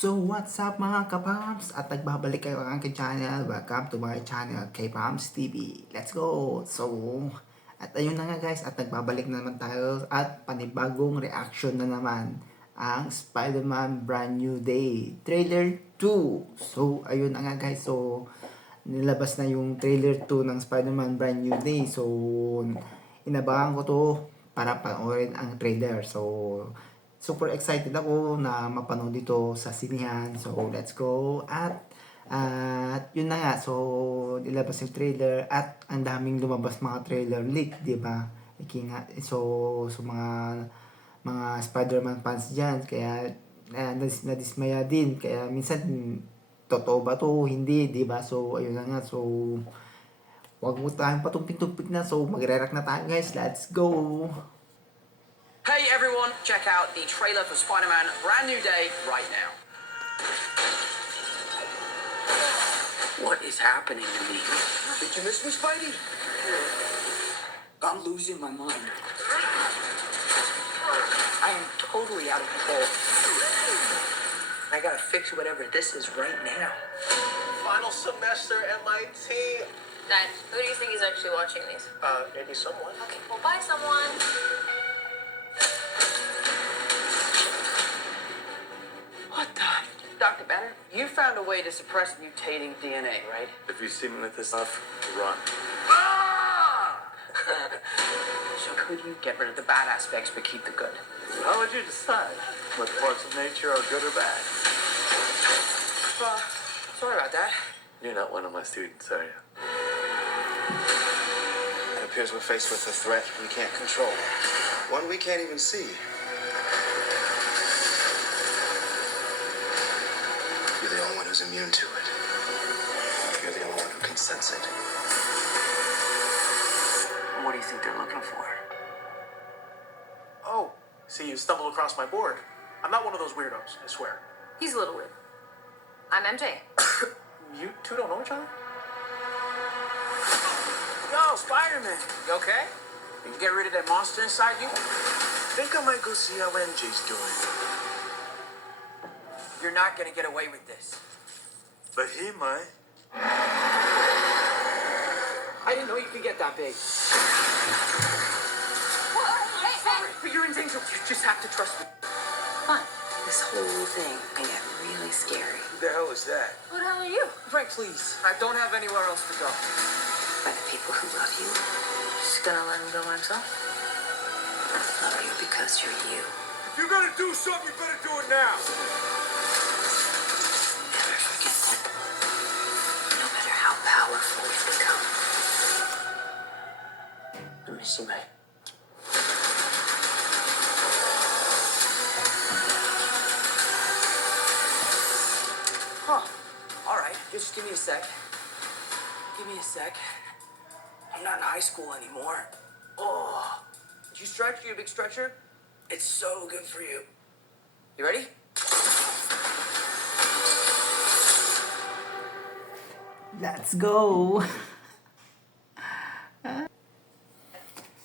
So what's up mga kapams? At nagbabalik kayo ang aking channel. Welcome to my channel, K-Pams TV. Let's go! So, at ayun na nga guys, at nagbabalik na naman tayo at panibagong reaction na naman ang Spider-Man Brand New Day Trailer 2. So, ayun na nga guys. So, nilabas na yung trailer 2 ng Spider-Man Brand New Day. So, inabangan ko to para panoorin ang trailer. So, super excited ako na mapanood dito sa sinihan. So, let's go. At yun na nga. So, nilabas yung trailer at ang daming lumabas mga trailer leak, di ba? So mga Spider-Man fans dyan, kaya nadismaya din. Kaya minsan, totoo ba to? Hindi, di ba? So, ayun na nga. So, wag mo tayong patumpik-tumpik na. So, magre-react na tayo guys. Let's go! Hey everyone, check out the trailer for Spider-Man Brand New Day right now. What is happening to me? Did you miss me, Spidey? I'm losing my mind. I am totally out of control. I gotta fix whatever this is right now. Final semester MIT. Dad, who do you think is actually watching these? Maybe someone. Okay, well, bye, someone. What the? Dr. Banner, you found a way to suppress mutating DNA, right? If you see me with this stuff, run. Ah! So could you get rid of the bad aspects but keep the good? How would you decide what parts of nature are good or bad? Sorry about that. You're not one of my students, are you? It appears we're faced with a threat we can't control. One we can't even see. You're the only one who's immune to it. You're the only one who can sense it. What do you think they're looking for? Oh, see, you stumbled across my board. I'm not one of those weirdos, I swear. He's a little weird. I'm MJ. You two don't know each other? Yo, Spider-Man, you okay? You can get rid of that monster inside you? Think I might go see how MJ's doing. You're not gonna get away with this. But he might. I didn't know you could get that big. But you're in danger. You just have to trust me. Fun. This whole thing can get really scary. Who the hell is that? Who the hell are you? Frank, please. I don't have anywhere else to go. By the people who love you. Just gonna let him go by himself? Love you because you're you. If you're gonna do something, you better do it now. Never forget that. No matter how powerful you become. Let me see, mate. Huh. All right. Just give me a sec. Give me a sec. I'm not in high school anymore. Oh. Did you stretch? You a big stretcher? It's so good for you. You ready? Let's go!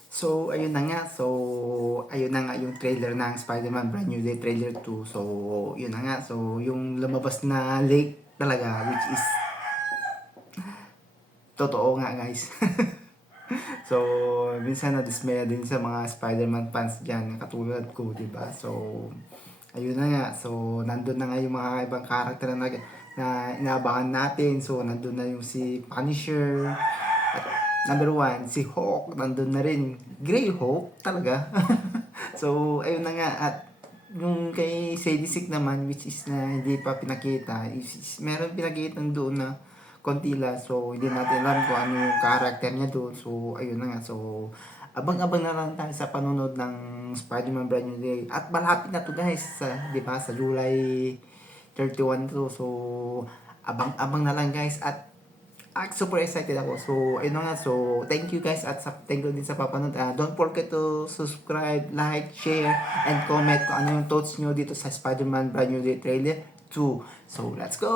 So, ayun na nga. So, ayun na nga yung trailer ng Spider-Man Brand New Day Trailer 2. So, yun na nga. So, yung lumabas na leak talaga, which is totoo nga guys. So, minsan na-dismaya din sa mga Spider-Man fans dyan, katulad ko, diba? So, ayun na nga. So, nandun na nga yung mga ibang karakter na inaabangan natin. So, nandun na yung si Punisher. At number 1, si Hawk. Nandun na rin. Grey Hawk talaga. So, ayun na nga. At yung kay Sadie Sink naman, which is na hindi pa pinakita, meron pinakita doon na konti lang. So, hindi natin alam kung ano yung character niya doon. So, ayun na nga. So, abang-abang na lang tayo sa panonood ng Spider-Man Brand New Day. At malapit na to guys, di ba? Sa July 31 to. So, abang-abang na lang guys. At super excited ako. So, ayun na nga. So, thank you guys. At thank you din sa papanood. Don't forget to subscribe, like, share, and comment kung ano yung thoughts nyo dito sa Spider-Man Brand New Day Trailer 2. So, let's go!